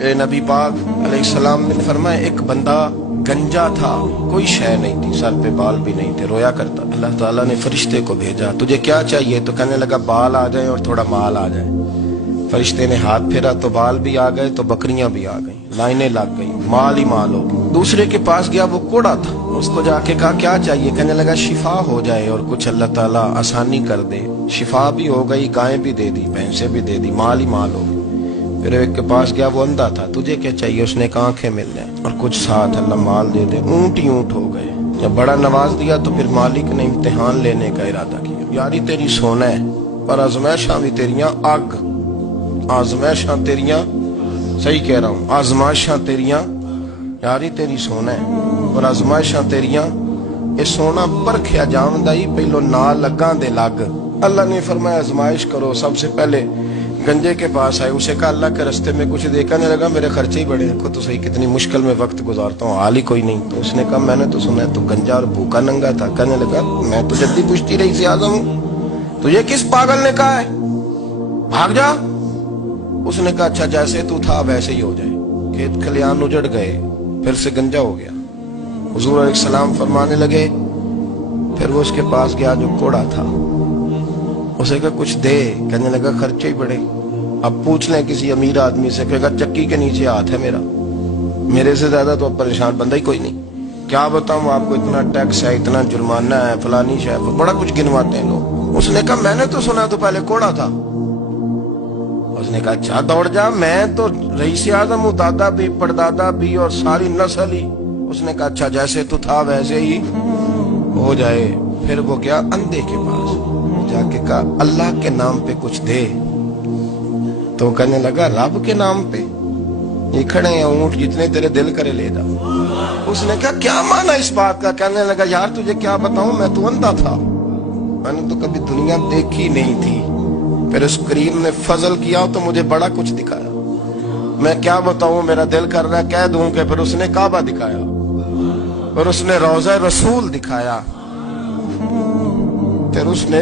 میرے نبی پاک علیہ السلام نے فرمایا ایک بندہ گنجا تھا، کوئی شے نہیں تھی، سر پہ بال بھی نہیں تھے، رویا کرتا. اللہ تعالیٰ نے فرشتے کو بھیجا، تجھے کیا چاہیے؟ تو کہنے لگا بال آ جائیں اور تھوڑا مال آ جائے. فرشتے نے ہاتھ پھیرا تو بال بھی آ گئے تو بکریاں بھی آ گئیں، لائنیں لگ گئی، مال ہی مال ہو گئی. دوسرے کے پاس گیا، وہ کوڑا تھا، اس کو جا کے کہا کیا چاہیے؟ کہنے لگا شفا ہو جائے اور کچھ اللہ تعالیٰ آسانی کر دے. شفا بھی ہو گئی، گائیں بھی دے دی، بھینسیں بھی دے دی، مال ہی مال ہو گئی. پھر ایک کے پاس گیا، وہ اندھا تھا، تجھے کیا چاہیے؟ اس نے کہا آنکھیں مل جائیں اور کچھ ساتھ اللہ مال دے دے. اونٹ ہی اونٹ ہو گئے. جب بڑا نواز دیا تو پھر مالک نے امتحان لینے کا ارادہ کیا. یاری تیری سونا ہے پر آزمائشاں بھی تیریاں آگ، آزمائشاں تیریاں، صحیح کہہ رہا ہوں، آزمائشاں تیریاں، یاری تیری سونا ہے اور آزمائشاں تیریاں. یہ سونا پرکھیا جاوندا ہی پہلو نہ لگاں دے لگ. اللہ نے فرمایا آزمائش کرو. سب سے پہلے گنجے کے پاس آئے، اسے کہا اللہ کے رستے میں کچھ دیکھا نہیں لگا، میرے خرچے ہی بڑے، دیکھو تو صحیح کتنی مشکل میں وقت گزارتا ہوں، حال ہی کوئی نہیں. تو اس نے کہا میں نے تو سنا ہے تو گنجا اور بھوکا ننگا تھا. کہنے لگا میں تو جدی پوچھتی رہی سے اعظم ہوں، تجھے کس پاگل نے کہا ہے بھاگ جا؟ اس نے کہا اچھا جیسے تو تھا ویسے ہی ہو جائے. کھیت کھلیان اجڑ گئے، پھر سے گنجا ہو گیا. حضور علیہ السلام فرمانے لگے، پھر وہ اس کے پاس گیا جو کوڑا تھا، اسے کہا کچھ دے. کہنے لگا خرچے ہی بڑے. اب پوچھ لیں کسی امیر آدمی سے، کہے گا چکی کے نیچے ہاتھ ہے میرا، میرے سے زیادہ تو اب پریشان بندہ ہی کوئی نہیں. کیا بتاؤں آپ کو، اتنا ٹیکس ہے، اتنا جرمانہ ہے، فلانی شے، بڑا کچھ گنواتے ہیں لوگ. اس نے کہا میں نے تو سنا تو پہلے کوڑا تھا. اس نے کہا اچھا دوڑ جا، میں تو رئیس اعظم ہوں، دادا بھی پردادا بھی اور ساری نسل ہی. اس نے کہا اچھا جیسے تو تھا ویسے ہی ہو جائے. پھر وہ گیا اندھے کے پاس، جا کے کہا اللہ کے نام پہ کچھ دے. تو کہنے لگا رب کے نام پہ؟ یہ کھڑے ہیں اونٹ، جتنے تیرے دل کرے لے جا. اس نے کہا کیا معنی اس بات کا؟ کہنے لگا یار تجھے کیا بتاؤں، میں تو اندھا تھا، میں نے تو کبھی دنیا دیکھی نہیں تھی. پھر اس کریم نے فضل کیا تو مجھے بڑا کچھ دکھایا. میں کیا بتاؤں، میرا دل کر رہا ہے کہہ دوں کہ پھر اس نے کعبہ دکھایا، پھر اس نے روضہ رسول دکھایا، پھر اس نے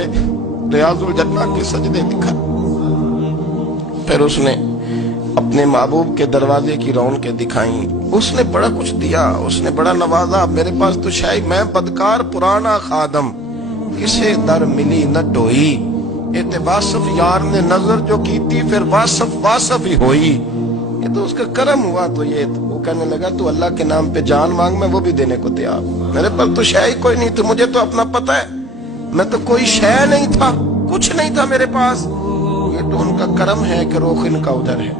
ریاض الجنہ کے سجدے دکھائے، پھر اس نے اپنے محبوب کے دروازے کی رونقیں دکھائیں. اس نے بڑا کچھ دیا، اس نے بڑا نوازا. میرے پاس تو شاید میں بدکار پرانا خادم، کسے در ملی نہ ڈوئی. واصف یار نے نظر جو کی تھی پھر واصف ہی ہوئی. یہ تو اس کا کرم ہوا. تو یہ وہ کہنے لگا تو اللہ کے نام پہ جان مانگ، میں وہ بھی دینے کو تیار. میرے پاس تو شے ہی کوئی نہیں تھی، مجھے تو اپنا پتہ ہے، میں تو کوئی شے نہیں تھا، کچھ نہیں تھا میرے پاس. یہ تو ان کا کرم ہے کہ رخ ان کا ادھر ہے،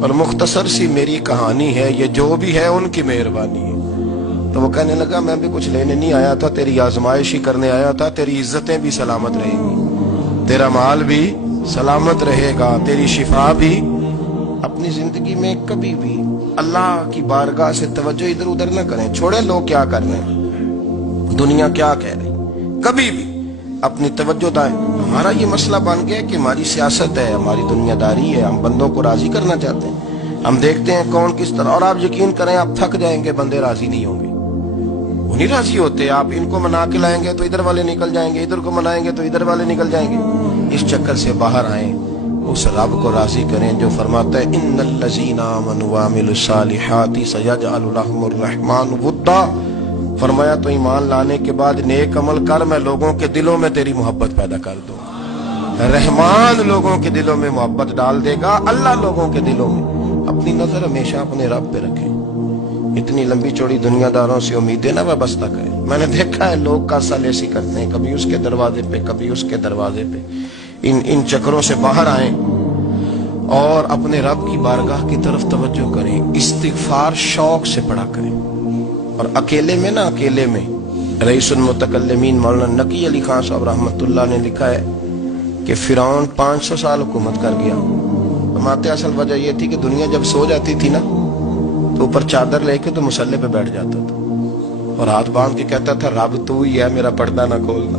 اور مختصر سی میری کہانی ہے، یہ جو بھی ہے ان کی مہربانی ہے. تو وہ کہنے لگا میں بھی کچھ لینے نہیں آیا تھا، تیری آزمائش ہی کرنے آیا تھا. تیری عزتیں بھی سلامت رہیں گی، تیرا مال بھی سلامت رہے گا، تیری شفا بھی. اپنی زندگی میں کبھی بھی اللہ کی بارگاہ سے توجہ ادھر ادھر نہ کریں، چھوڑیں لوگ کیا کر رہے ہیں، دنیا کیا کہہ رہی. کبھی بھی اپنی توجہ دائیں. ہمارا یہ مسئلہ بن گیا کہ ہماری سیاست ہے، ہماری دنیا داری ہے، ہم بندوں کو راضی کرنا چاہتے ہیں. ہم دیکھتے ہیں کون کس طرح، اور آپ یقین کریں آپ تھک جائیں گے، بندے راضی نہیں ہوں گے، وہ نہیں راضی ہوتے. آپ ان کو منا کے لائیں گے تو ادھر والے نکل جائیں گے، ادھر کو منائیں گے تو ادھر والے نکل جائیں گے. اس چکر سے باہر آئیں، اس رب کو راضی کریں جو فرماتا ہے ان الذین آمنوا وعملوا الصالحات سیجعل لهم الرحمن ودا. فرمایا تو ایمان لانے کے بعد نیک عمل کر، میں لوگوں کے دلوں میں تیری محبت پیدا کر دوں. رحمان لوگوں کے دلوں میں محبت ڈال دے گا. اللہ لوگوں کے دلوں میں. اپنی نظر ہمیشہ اپنے رب پہ رکھیں. اتنی لمبی چوڑی دنیا داروں سے امیدیں نہ وابستہ کریں. میں نے دیکھا ہے لوگ کاسا لیسی کرتے ہیں، کبھی اس کے دروازے پہ کبھی اس کے دروازے پہ. ان چکروں سے باہر آئیں اور اپنے رب کی بارگاہ کی طرف توجہ کریں. استغفار شوق سے پڑھا کریں. اور اکیلے میں اکیلے میں رئیس المتکلمین مولانا نقی علی خان صاحب رحمۃ اللہ نے لکھا ہے کہ فرعون 500 سال حکومت کر گیا. فرماتے اصل وجہ یہ تھی کہ دنیا جب سو جاتی تھی نا تو اوپر چادر لے کے تو مسلح پہ بیٹھ جاتا تھا اور ہاتھ باندھ کے کہتا تھا رب تو ہی ہے، میرا پردہ نہ کھولنا،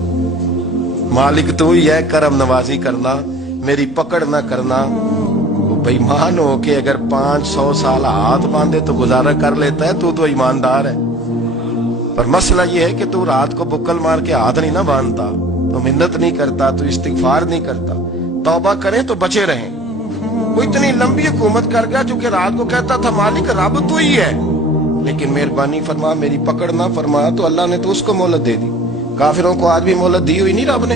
مالک تو ہی ہے، کرم نوازی کرنا، میری پکڑ نہ کرنا. وہ بے ایمان ہو کے اگر 500 سال ہاتھ باندھے تو گزارا کر لیتا ہے، تو ایماندار ہے. پر مسئلہ یہ ہے کہ تو رات کو بکل مار کے ہاتھ نہیں نہ باندھتا، تو منت نہیں کرتا، تو استغفار نہیں کرتا. توبہ کریں تو بچے رہیں. وہ اتنی لمبی حکومت کر گیا جو کہ رات کو کہتا تھا مالک رب تو ہی ہے، لیکن مہربانی فرما میری پکڑ نہ فرما، تو اللہ نے تو اس کو مہلت دے دی۔ کافروں کو آج بھی مہلت دی ہوئی نہیں رب نے۔